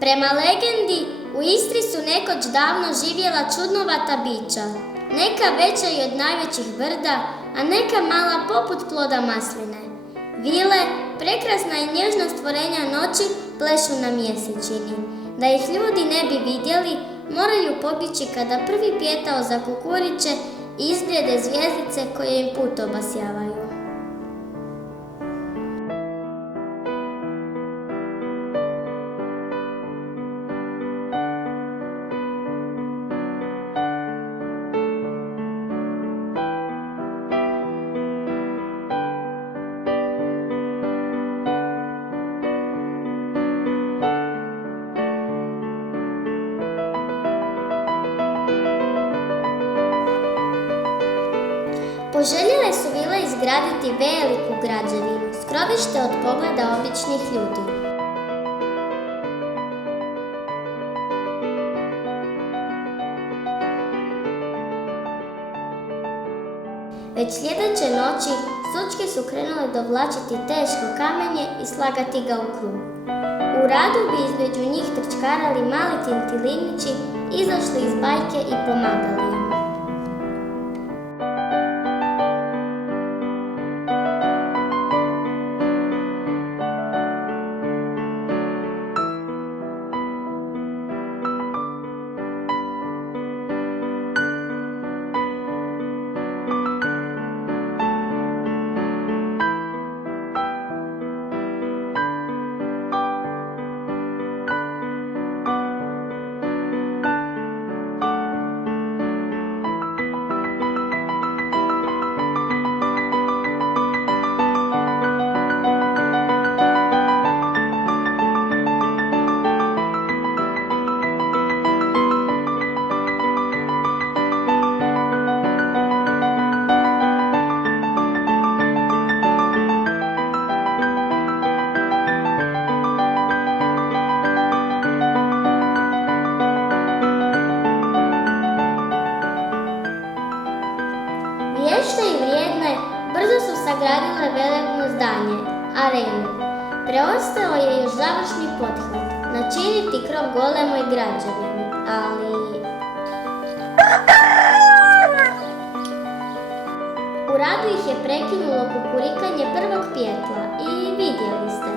Prema legendi, u Istri su nekoć davno živjela čudnovata bića, neka veća i od najvećih brda, a neka mala poput ploda masline. Vile, prekrasna i nježna stvorenja noći, plešu na mjesečini. Da ih ljudi ne bi vidjeli, moraju pobjeći kada prvi pijetao zakukuriće i izbljede zvjezdice koje im put obasjavaju. Poželjele su vile izgraditi veliku građevinu, skrovište od pogleda običnih ljudi. Već sljedeće noći sučke su krenule dovlačiti teško kamenje i slagati ga u krug. U radu bi između njih trčkarali mali tintilinići, izašli iz bajke i pomagali im. Vješte i vrijedne brzo su sagradile veliko zdanje, arenu. Preostao je još završni pothvat, načiniti krov golemoj građevini, ali... U radu ih je prekinulo kukurikanje prvog pijetla i vidjeli ste,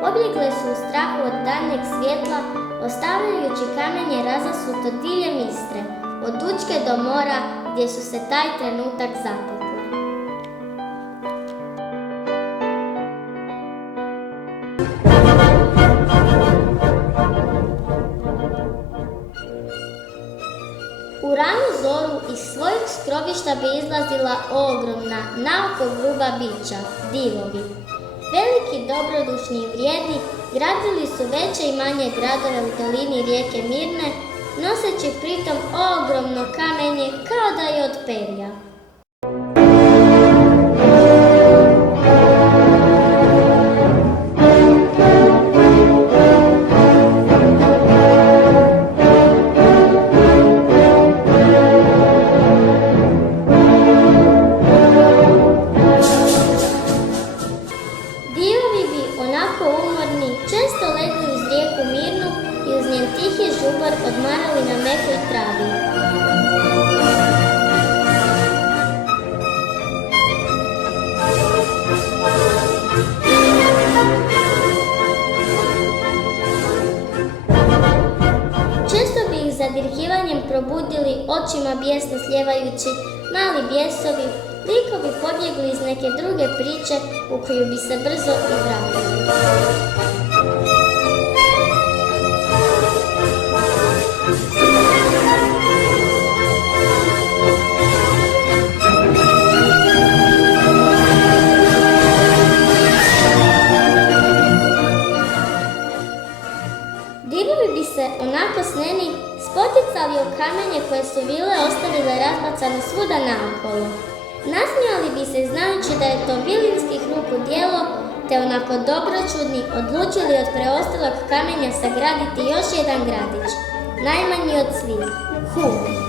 pobjegle su u strahu od daljnjeg svjetla, ostavljajući kamenje razasuto diljem Istre, od Učke do mora, gdje su se taj trenutak zatekle. U ranu zoru iz svojih skrovišta bi izlazila ogromna, naoko gruba bića, divovi. Veliki, dobrodušni i vrijedni gradili su veće i manje gradove u dolini rijeke Mirne, noseći pritom ogromno kamenje kao da je od perja. Divovi bi onako umorni često legli uz rijeku Mirnu i uz njen tihi žubor odmarali na mekoj travi. Često bi ih zadirkivanjem probudili očima bijesno slijevajući mali bijesovi, likovi pobjegli iz neke druge priče u koju bi se brzo i vratili. Divovi bi se onako sneni spoticali o kamenje koje su vile ostavile razbacano svuda naokolo. Nasmijali bi se znajući da je to vilinskih ruku djelo, te onako dobročudni odlučili od preostalog kamenja sagraditi još jedan gradić, najmanji od svih, Hum.